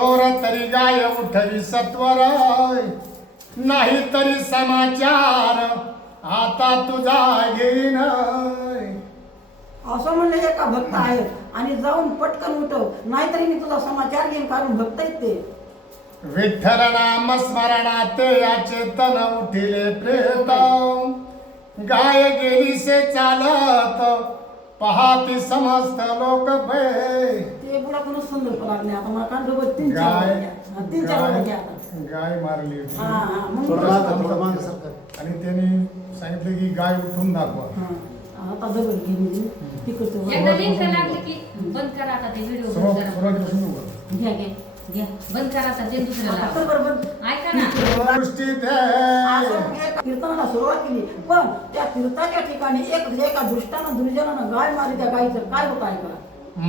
थोर तरी गाय उठवी सत्वर नाही तरी समाचार आता तुझा घेईन. असं म्हणलं एका भक्त आहेत आणि जाऊन पटकन उठव, नाहीतरी मी तुझा समाचार घेईन, कारण भक्त आहेत ते. विठ्ठल नाम स्मरणात याचे तन उठिले प्रेत गाय गेली से चालत पहाती समस्त लोक भय. ते पुढे कोण सुंदर लागले आता मला कांड तीन चार आता गाय मारली होती. होती. आणि त्यांनी सांगितलं की गाय उठून दाखवा. आता दगड घेऊन तिकडचं एकदा लिंक लागली की बंद करा आता ते व्हिडिओ बंद करा. घ्या घ्या घ्या बंद करा आता ते दुसऱ्याला आता बरोबर ऐका ना. दृष्टीत कीर्तनाला सुरुवात केली, पण त्या तीर्थाच्या ठिकाणी एका दुष्टानं दुर्जनानं गाय मारली. त्या गायीचं काय होतं ऐका.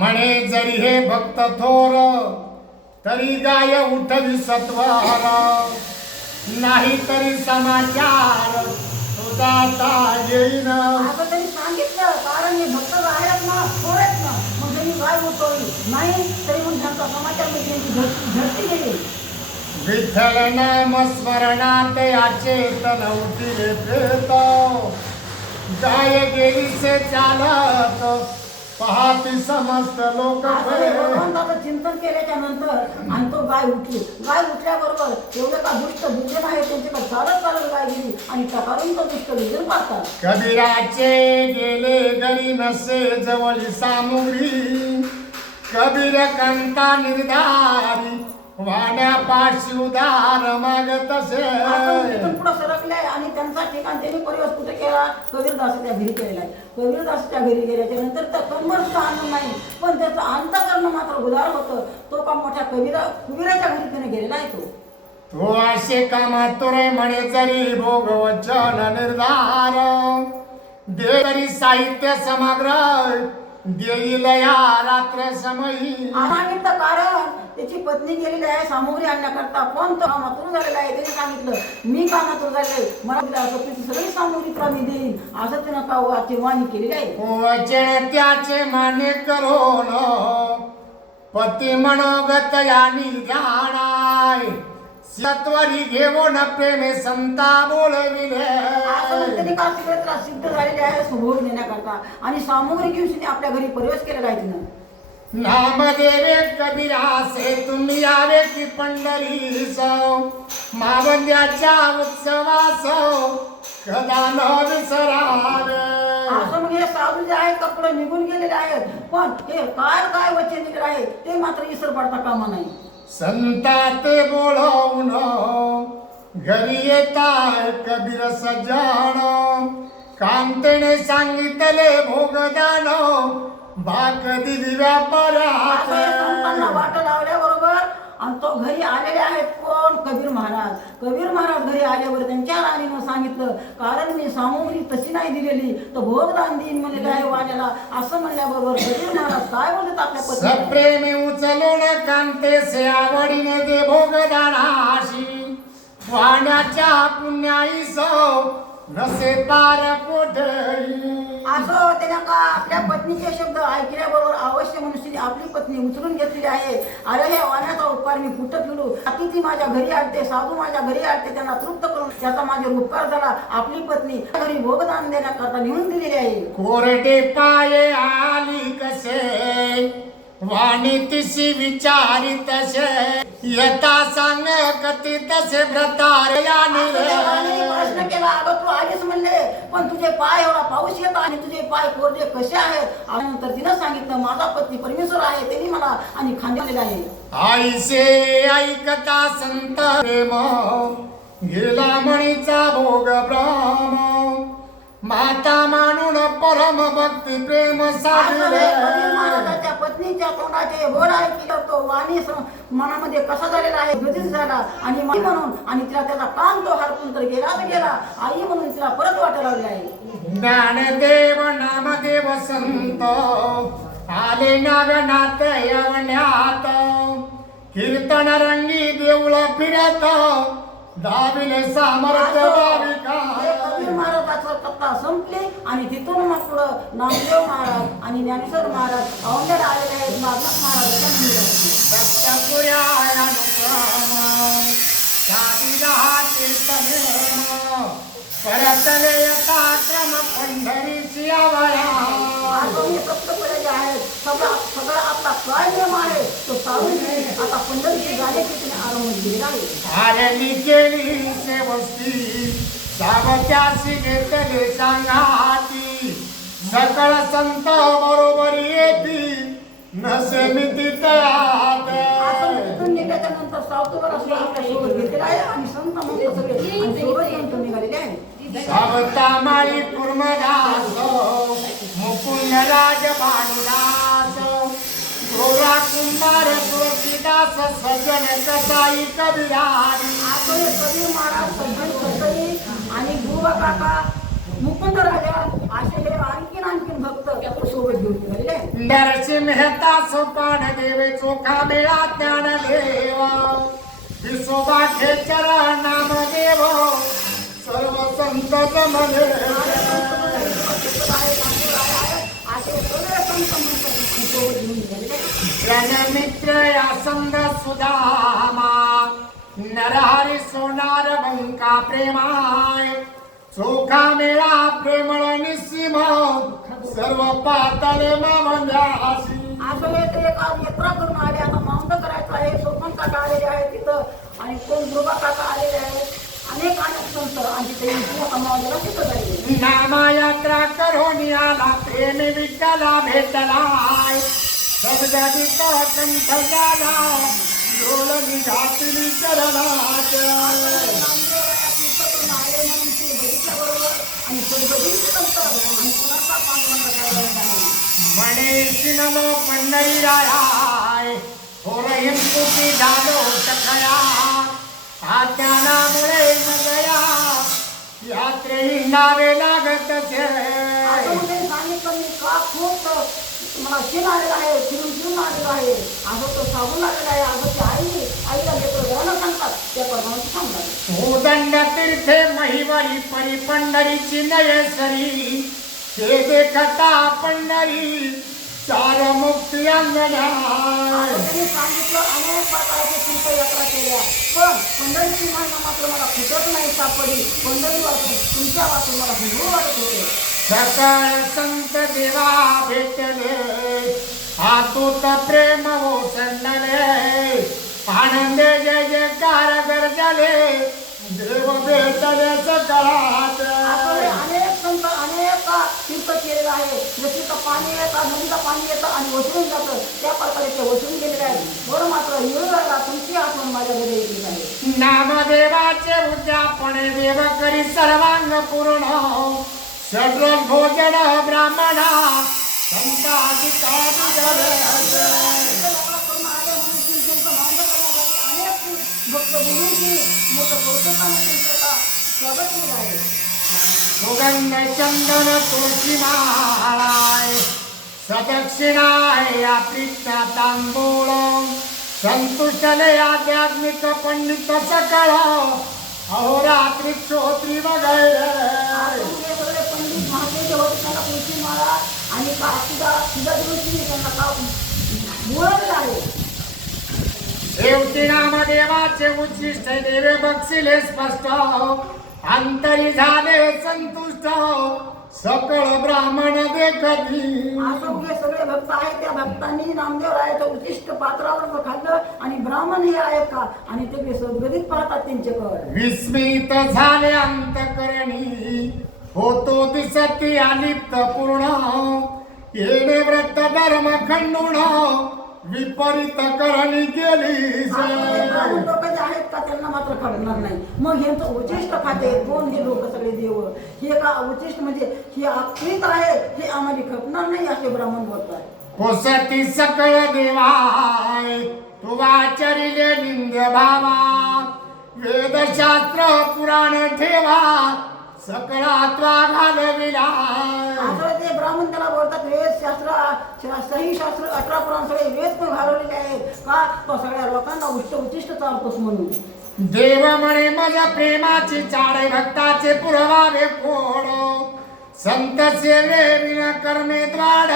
म्हणे जरी हे भक्त थोर तरी गाय उठवी सत्वाला नाही तरी समाचार तुझा आता येईन. असं त्यांनी सांगितलं, कारण हे भक्त आहेत ना, थोर आहेत ना, मग त्यांनी गाय उठवली नाही तरी मग त्यांचा समाचार म्हणजे त्यांची झडती गेली. विठ्ठल नाम स्मरणात याचे तन उठिले प्रेत गाय गेली से चालत पहाती समस्त लोक भय. भगवंताचं चिंतन केल्याच्या नंतर आणि तो गाय उठली. गाय उठल्याबरोबर एवढे का दुष्ट दुर्जन आहे त्यांच्याकडे चालत चालत गाय गेली आणि टकारून तो दुष्ट दुर्जन पाहतात. कबीराचे गेले घरी नसे जवळी सामुग्री कबीर कंता निर्धारी वाड्या पाशी उदार मागत असे. तिथून पुढे सरकले आणि त्यांचा ठिकाण त्यांनी परिवार कुठे केला, कबीरदासाच्या घरी केलेला आहे. कबीरदासाच्या घरी गेल्याच्या नंतर तर कंबरचा आनंद नाही, पण त्याचं अंतकरण मात्र उदार होतं. तो का मोठ्या कुबीराच्या घरी त्याने गेलेला आहे. तो असे कामा तुरे म्हणे जरी भोग वचन निर्धार दे तरी साहित्य समग्र देईल या रात्र समयी. सांगितलं कारण त्याची पत्नी गेलेली आहे सामुग्री आणण्याकरता, पण तो कामातून झालेला आहे. त्याने सांगितलं मी कामातून झाले, मला त्याची सगळी सामुग्री तुला मी देईन, असं तिनं का वाणी केलेली आहे. वचन त्याचे मान्य करून पती मनोगत यानी ध्यानाय सत्वरी घेऊन प्रेमे संता बोलविले. त्यांनी का तिकडे सिद्ध झालेले आहे सुभोग देण्याकरता आणि सामुग्री घेऊन आपल्या घरी प्रवेश केलेला आहे तिनं. नामदेवे कबीरासे तुम्ही यावे की पंढरी सौ मावंद्याच्या उत्सवास कदा न विसरावे. असं मग हे साधू जे आहेत कपडे निघून गेलेले आहेत, पण हे काय वचन दिलेलं आहे ते मात्र विसर पडता कामा नाही. संता ते बोलवून घरी येताय कबीर सज्जान कांतेने सांगितले भोगदान भाक दिली व्यापारात. संतांना वाट लावल्याबरोबर आणि तो घरी आलेले आहेत कोण, कबीर महाराज. कबीर महाराज घरी आल्यावर त्यांच्या राणीनं सांगितलं, कारण मी सामुग्री तशी नाही दिलेली तर भोगदान देईन म्हणलेलं आहे वाण्याला. असं म्हणल्याबरोबर कबीर महाराज काय बोलतात आपल्या पत्नी सप्रेमी उचलून कांतेसे आवडीने दे भोगदानाशी वाण्याच्या पुण्याई सौ नसे पार कोठेही. असं त्याला का आपल्या पत्नीचे शब्द ऐकल्याबरोबर अवश्य मनुष्याने आपली पत्नी उचलून घेतलेली आहे. अरे हे वाण्याचा उपकार मी कुठं फिरू, अतिथी माझ्या घरी आलते, साधू माझ्या घरी आलते, त्यांना तृप्त करून त्याचा माझे उपकार झाला. आपली पत्नी घरी भोगदान देण्याकरता नेऊन दिलेली आहे. कोरडे पाये आली कसे वाणी तिशी विचारी तसे यथा सांग कती तसे व्रतार प्रश्न केला, अगं तू आलीच म्हणले, पण तुझे पाय एवढा पाऊस येतो आणि तुझे पाय कोरडे कसे आहेत. आणि नंतर तिनं सांगितलं माझा पती परमेश्वर आहे, त्यांनी मला आणि खांदेलेला आहे. आईसे ऐकता संत प्रेम गेला मणीचा भोग ब्रह्म माता मानून परम भक्ती प्रेम साधले. महाराजाच्या पत्नीच्या तोंडाचे बोल ऐकलं तो वाणी मनामध्ये कसा झालेला आहे, गतीच झाला आणि आई म्हणून आणि तिला त्याचा कान तो हरपून तर गेला आई म्हणून तिला परत वाटायला लागली आहे. ज्ञानदेव नामदेव संत आले नागनाथ यवण्यात कीर्तन रंगी देऊळ फिरत दाविले सामर्थ्य भाविका. कबीर महाराजाचं कथा संपली आणि तिथून मग पुढं नामदेव महाराज आणि ज्ञानेश्वर महाराज औंढ्याला आलेले आहेत नागनाथ महाराजांच्या मंदिरात. सत्य पुऱ्या कीर्तनेम परतले यथा क्रम पंढरीची आवया आम्ही सप्तपदी जे आहेत सगळा आपला काय नियम आहे तो सारून आता पंढरीची गाण्याची तिने आरंभ केलेला आहे. आरणी केली सेवस्ती सावत्याशी घेतले सांगाती सकळ संत बरोबर येती नसे मिती तयात आपण तिथून निघाल्याच्या नंतर सावतवर असं आपल्या सोबत घेतलेला आहे आणि संत म्हणतो सगळे आणि सोबत ग्रंथ निघालेले आहे. सावता माळी कुर्मदास मुकुंद राज भानुदास गोरा कुंभार तुळशीदास सज्जन कसाई कबिरारी आपण कबीर महाराज सज्जन कसाई आणि गुरुबा काका मुकुंद राजा असे हे आणखीन भक्त सोबत घेऊन निघालेले आहे. नरसिंह मेहता सोपान देवे चोखा मेळा ज्ञान देव विसोबा खेचर नाम देव सर्व संत जमले असे सगळे संत म्हणतात सोबत घेऊन निघालेले आहे. जनमित्र या संग सुदामा नरहरी सोनार बंका प्रेमाय चोखा मेळा प्रेमळ निसीम सर्व पातळे मावंद्यासी असं हे ते एक यात्रा करून आले आता माउंट करायचं आहे. सोपन काका आलेले आहे तिथं आणि कोण गुरुबा काका आलेले आहेत अनेक संत आणि तिथे समाजाला तिथं जाईल. नामा यात्रा करून आला प्रेम विठ्ठला भेटलाय सगळीत कंठ झाला डोल निघातली चरणात आणि म्हणे सिनलो पंढरी राय होरहीन कुटी झालो सखया आज्ञानामुळे न गया यात्रेही नावे लागत सांगितलं मी का खूप मला शिन आलेला आहे फिरून आलेला आहे असं तो सांगून आलेला आहे असं ती आईला लेकर घराला सांगतात त्या प्रमाणे सांगतात. उदंड तीर्थे महिवरी परी पंढरीची नयसरी ते देखता पंढरी चार मुक्ती अंगणा त्यांनी सांगितलं अनेक प्रकारचे तीर्थयात्रा केल्या पण पंढरीची महिना मात्र मला कुठंच नाही सापडली. पंढरी वाचून तुमच्या वाचून मला हिंदू वाटत होते. सकळ संत देवा भेटले हातूत प्रेम ओसंडले आनंदे जय जयकार गरजले देव भेटले सकळात अनेक संत अनेक तीर्थ केलेलं आहे. नदीचं पाणी येतं नदीचं पाणी येतं आणि वसरून जातं त्या प्रकारे ते वसरून गेलेले आहे. बरं मात्र येऊला तुमची आठवण माझ्या घरी येत आहे. नामदेवाचे उद्यापन देव करी सर्वांग पूर्ण षड्रोज भोजन ब्राह्मणा भक्त गुरुजी मोठं कौतुकाने तुमचं स्वागत केलं आहे. सुगंध चंदन तुळशी माळाय सदक्षिणाय कृष्ण तांबूळ संतुष्टले आध्यात्मिक पंडित सकळ अहोरात्री श्रोत्री वगैरे हे सगळे पंडित महादेव होते त्यांना तुळशी माळा आणि तुझ्या दिवशी त्यांना का बोलवलेलं आहे. शेवटी नामदेवाचे उच्चिष्ट देवे बक्षिले स्पष्ट अंतरी झाले संतुष्ट सकळ ब्राह्मण देखती असं हे सगळे भक्त आहेत त्या भक्तांनी नामदेव रायाचं उच्चिष्ट पात्रावर खाल्लं आणि ब्राह्मण हे आहेत का आणि ते सद्गतीत पाहतात त्यांच्याकडे. विस्मित झाले अंतकरणी होतो दिसती आलिप्त पूर्ण येणे व्रत धर्म खंडून विपरीत करणी गेली ब्राह्मण लोक जे आहेत का त्यांना मात्र खपणार नाही. मग यांचं उच्चिष्ट खाते कोण हे लोक सगळे देव हे का उच्चिष्ट म्हणजे हे अकृत आहे हे आम्हाला खपणार नाही असे ब्राह्मण बोलतात. पोसती सकळ देवाय तू आचरिले निंद्य भावा वेदशास्त्र पुराण ठेवा सकळात्वा घालविला असं ते ब्राह्मण त्याला बोलतात वेद शास्त्र सही शास्त्र 18 पुराण सगळे वेद पण घालवलेले आहेत का तो सगळ्या लोकांना उच्चिष्ट चालतोस म्हणून. देव म्हणे माझ्या प्रेमाची चाडे भक्ताचे पुरवावे कोड संत सेवे विना करणे द्वाड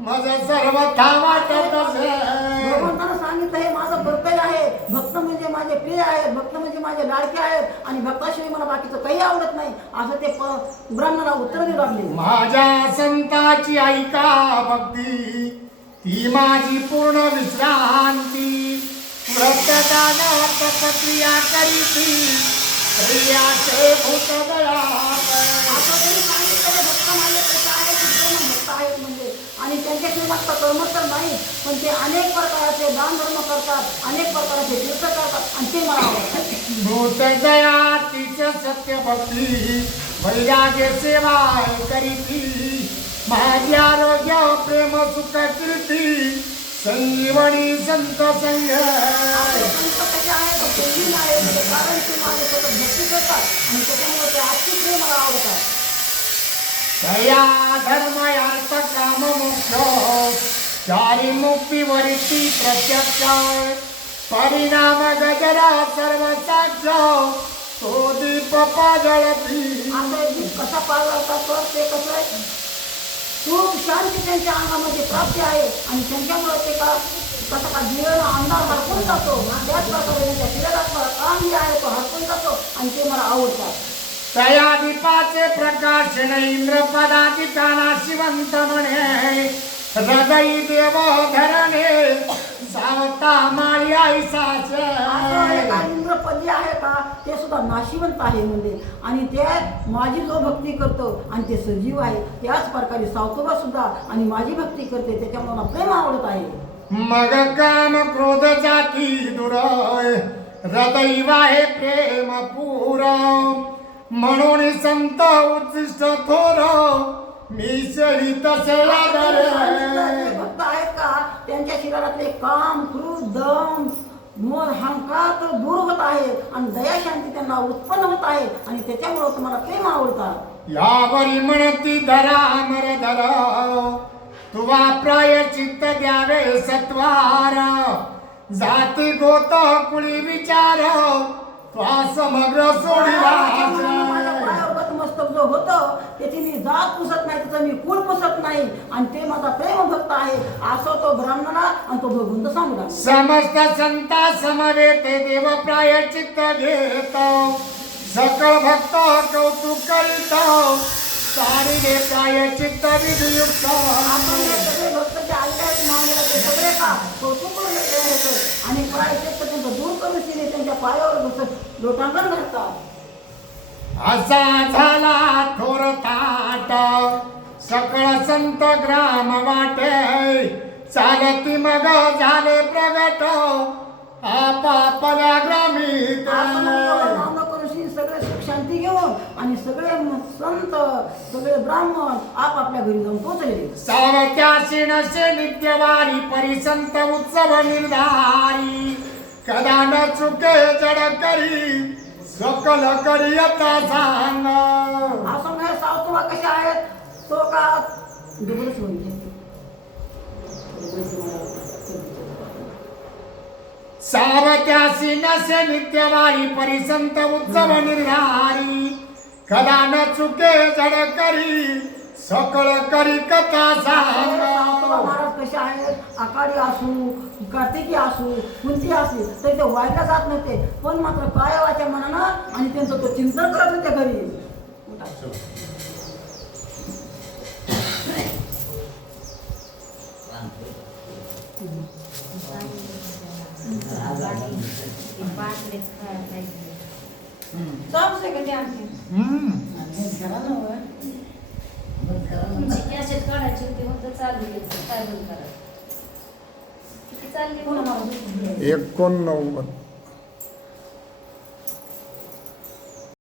मज सर्वथा वाटत भगवंतानं सांगितलं हे माझं कर्तव्य आहे. भक्त म्हणजे माझे माझे प्रिय आहेत, भक्त म्हणजे माझे लाडके आहेत आणि भक्ताशिवाय मला बाकीचं काही आवडत नाही असं ते ब्राह्मणाला उत्तर देऊ लागले. माझ्या संताची ऐका भक्ती ती माझी पूर्ण विश्रांती व्रतदानार्थ प्रक्रिया करीती प्रियाचे भूत असं त्यांनी सांगितलं भक्त माझे कसे आहेत, उत्तम भक्त आहेत म्हणजे आणि त्यांच्याशिवाय मागचं कर्म तर नाही पण ते अनेक प्रकारचे दान धर्म करतात, अनेक प्रकारचे तीर्थ करतात आणि ते मला आवडतात. भूत दया तिच सत्य भक्ती वैराग्य सेवा करीती माझी आरोग्य प्रेम सुख कीर्ती संजीवनी संत संग. आपले संत कसे आहेत प्रेमी आहेत म्हणजे कारण ते माझे सतत भक्ती करतात आणि त्याच्यामुळे ते आजची प्रेम मला आवडतात. दया धर्म अर्थ काम मोक्ष चारी मुक्ती वरिष्ठी प्रत्यक्ष परिणाम गजरा सर्व साक्ष तो दीप पाजळती. आता दीप कसा पाळला तर ते कसं आहे खूप शांती त्यांच्या अंगामध्ये प्राप्ती आहे आणि त्यांच्यामुळे ते कसं का जीवन अंधार हरपून जातो त्याच प्रकारे त्यांच्या शरीरात मला काम जे आहे तो हरपून जातो आणि ते मला आवडतात. तया दीपाचे प्रकाशन इंद्रपदाधिकाना शिवंत म्हणे हृदयी देव धरणे सावता माळी ऐसाचे. असं एका इंद्रपदी आहे का ते सुद्धा नाशिवंत आहे म्हणजे आणि ते माझी जो भक्ती करतो आणि ते सजीव आहे त्याच प्रकारे सावतोबा सुद्धा आणि माझी भक्ती करते त्याच्यामुळे मला प्रेम आवडत आहे. मग काम क्रोध जाती दूर हृदयी वाहे प्रेम पूर म्हणून संत उच्चिष्ट थोर मी शरी तसे जे भक्त आहेत का त्यांच्या शरीरातले काम क्रोध दम मोह अहंकार तर दूर होत आहे आणि दया शांती त्यांना उत्पन्न होत आहे आणि त्याच्यामुळे तुम्हाला प्रेम आवडतात. यावरी म्हणती धरा मर धरा तुवा प्रायचित्त द्यावे सत्वार जाती गोत कुळी विचार त्वा समग्र सोडिला. माझ्या पायावर मस्तक जो होतं त्याची मी जात पुसत नाही त्याचं मी कुळ पुसत नाही आणि ते माझा प्रेम भक्त आहे असं तो ब्राह्मणाला आणि तो भगवंत सांगला. समस्त संता समवेत देव प्रायचित्त घेत सकळ भक्त कौतुक करीत सारीने प्रायचित्त विधियुक्त. आपण हे सगळे भक्त जे आले आहेत महादेवाला ते सगळे का कौतुक करून घेतलेलं होतं आणि प्रायचित्त त्यांचं दूर करून शिने त्यांच्या पायावर बसत लोटांगण घालतात. असा झाला थोर ताट सकळ संत ग्राम वाटे चालती मग झाले प्रगट आपापल्या ग्रामीत. असं नाही एवढं नाम करून शिने सगळे सुख शांती घेऊन आणि सगळे संत सगळे ब्राह्मण आपापल्या घरी जाऊन पोहोचले. सावत्याशी नसे नित्यवारी परिसंत उत्सव निर्धारी कदा न चुके जड करी सकल करी आता सांग. असं नाही सावतुमा कसे आहेत तो का डबलच होईल. सावत्याशी नसे नित्यवारी परिसंत उत्सव निर्धारी कदा न चुके जड करी सकळ करी कथा सांग. महाराज कसे आहेत आकाडी असू कार्तिकी असू कोणती असली तरी ते व्हायला जात नव्हते पण मात्र कायवाच्या मनानं आणि त्यांचं तो चिंतन करत होते घरी. चालूच आहे का ते आणखी कॅसेट काढायची होती होतं चालू काय बंद करा किती चालली 89